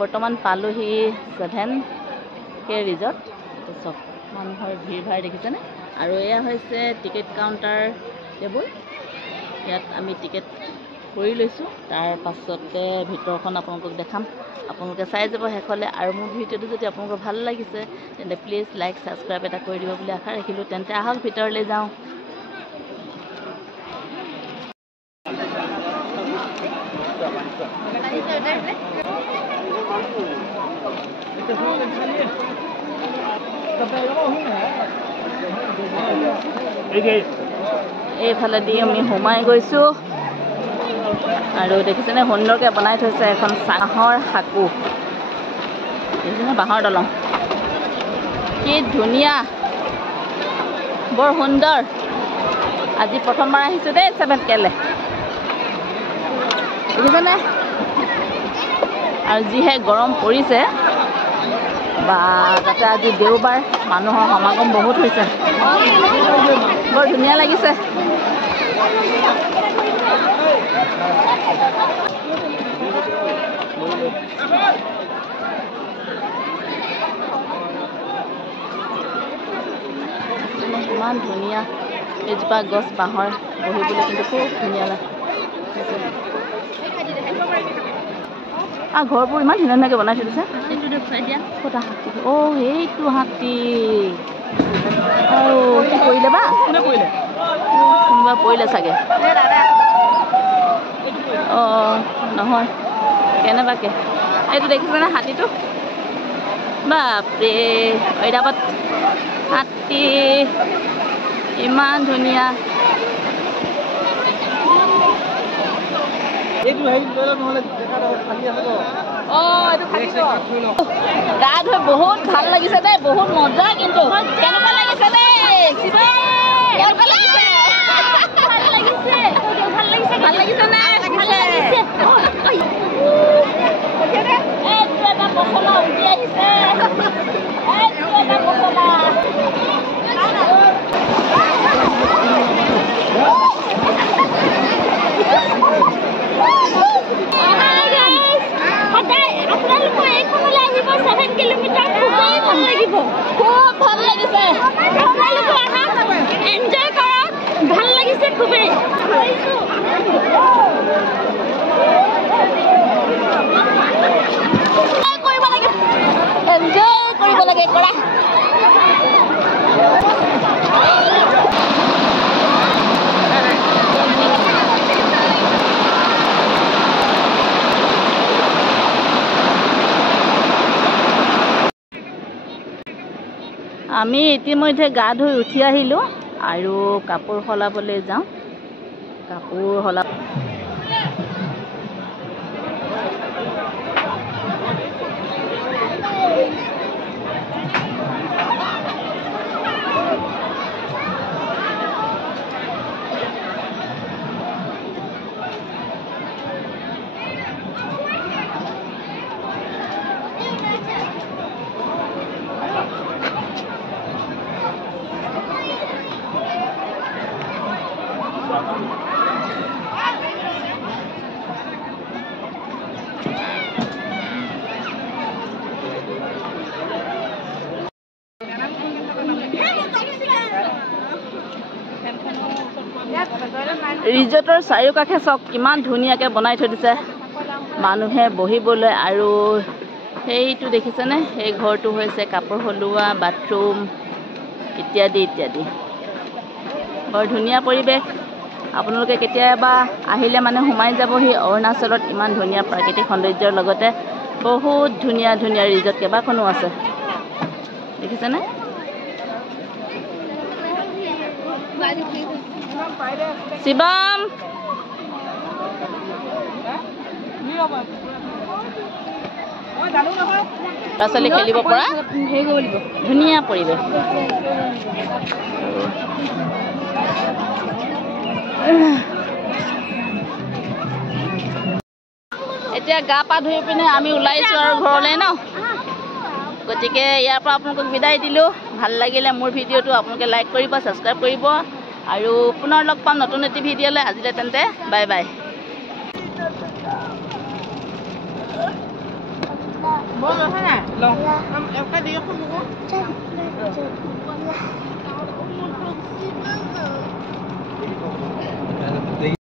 বৰ্তমান পালোহি 7K resort চব মানুহৰ ভিৰ ভাৰ দেখিছেনে আৰু এয়া হৈছে টিকেট কাউণ্টাৰ টেবুল ইয়াত আমি টিকেট কৰি লৈছোঁ তাৰ পাছতে ভিতৰখন আপোনালোকক দেখাম আপোনালোকে চাই যাব শেষলৈ আৰু মোৰ ভিডিঅ'টো যদি আপোনালোকৰ ভাল লাগিছে তেন্তে প্লিজ লাইক ছাবস্ক্ৰাইব এটা কৰি দিব বুলি আশা ৰাখিলোঁ তেন্তে আহক ভিতৰলৈ যাওঁ এইফালে দি আমি সোমাই গৈছোঁ আৰু দেখিছেনে সুন্দৰকৈ বনাই থৈছে এখন বাঁহৰ সাঁকো দেখিছেনে বাঁহৰ দলং কি ধুনীয়া বৰ সুন্দৰ আজি প্ৰথমবাৰ আহিছোঁ দেই 7Kলৈ দেখিছেনে আৰু যিহে গৰম পৰিছে বা তাতে আজি দেওবাৰ মানুহৰ সমাগম বহুত হৈছে বৰ ধুনীয়া লাগিছে ইমান ধুনীয়া এজোপা গছ বাঁহৰ বহিবলৈ কিন্তু খুব ধুনীয়া লাগে ঘৰবোৰ ইমান ধুনীয়া ধুনীয়াকৈ বনাই থৈ দিছে ক'তা হাতী সেইটো হাতী কি কৰিলে বা কোনোবা পৰিলে চাগে নহয় কেনেবাকে এইটো দেখিছেনে হাতীটো বাপৰে ঐৰাবত হাতী ইমান ধুনীয়া গা ধুই বহুত ভাল লাগিছে দেই বহুত মজা কিন্তু কেনেকুৱা লাগিছে দেই কেনেকুৱা লাগিছে ভাল লাগিছে নে এটা পচলা উঠি আহিছে এটা পচলা খুব ভাল লাগিছে এনজয় কৰক ভাল লাগিছে খুবেই এনজয় কৰিব লাগে কৰা আমি ইতিমধ্যে গা ধুই উঠি আহিলোঁ আৰু কাপোৰ সলাবলৈ যাওঁ কাপোৰ সলা ৰিজৰ্টৰ চাৰিওকাষে চক কিমান ধুনীয়াকৈ বনাই থৈ দিছে মানুহে বহিবলৈ আৰু সেইটো দেখিছেনে সেই ঘৰটো হৈছে কাপোৰ সলোৱা বাথৰুম ইত্যাদি ইত্যাদি বৰ ধুনীয়া পৰিৱেশ আপোনালোকে কেতিয়াবা আহিলে মানে সোমাই যাবহি অৰুণাচলত ইমান ধুনীয়া প্ৰাকৃতিক সৌন্দৰ্যৰ লগতে বহুত ধুনীয়া ধুনীয়া ৰিজৰ্ট কেইবাখনো আছে দেখিছেনে শিৱম ল'ৰা ছোৱালী খেলিব পৰা ধুনীয়া পৰিৱেশ এতিয়া গা পা ধুই পিনে আমি ওলাইছোঁ আৰু ঘৰলৈ ন গতিকে ইয়াৰ পৰা আপোনালোকক বিদায় দিলোঁ ভাল লাগিলে মোৰ ভিডিঅ'টো আপোনালোকে লাইক কৰিব ছাবস্ক্ৰাইব কৰিব আৰু পুনৰ লগ পাম নতুন এটি ভিডিঅ'লৈ আজিলৈ তেন্তে bye bye Bố được thế này? Lòng. Em cái đi không có.